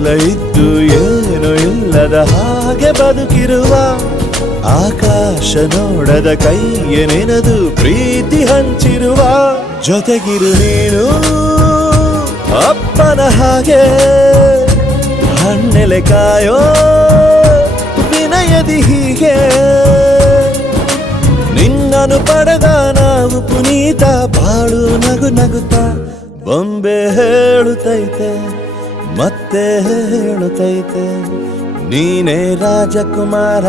ಎಲ್ಲ ಇದ್ದು ಏನು ಇಲ್ಲದ ಹಾಗೆ ಬದುಕಿರುವ ಆಕಾಶ ನೋಡದ ಕೈಯ ನೆನೆದು ಪ್ರೀತಿ ಹಂಚಿರುವ ಜೊತೆಗಿರು ನೀನು ಅಪ್ಪನ ಹಾಗೆ ಹಣ್ಣೆಲೆ ಕಾಯೋ ವಿನಯದಿ ಹೀಗೆ ನಿನ್ನನು ಪಡೆದ ನಾವು ಪುನೀತ ಬಾಳು ನಗು ನಗುತ್ತಾ ಬೊಂಬೆ ಹೇಳುತ್ತೈತೆ ಮತ್ತೆ ಹೇಳುತ್ತೈತೆ ನೀನೇ ರಾಜಕುಮಾರ.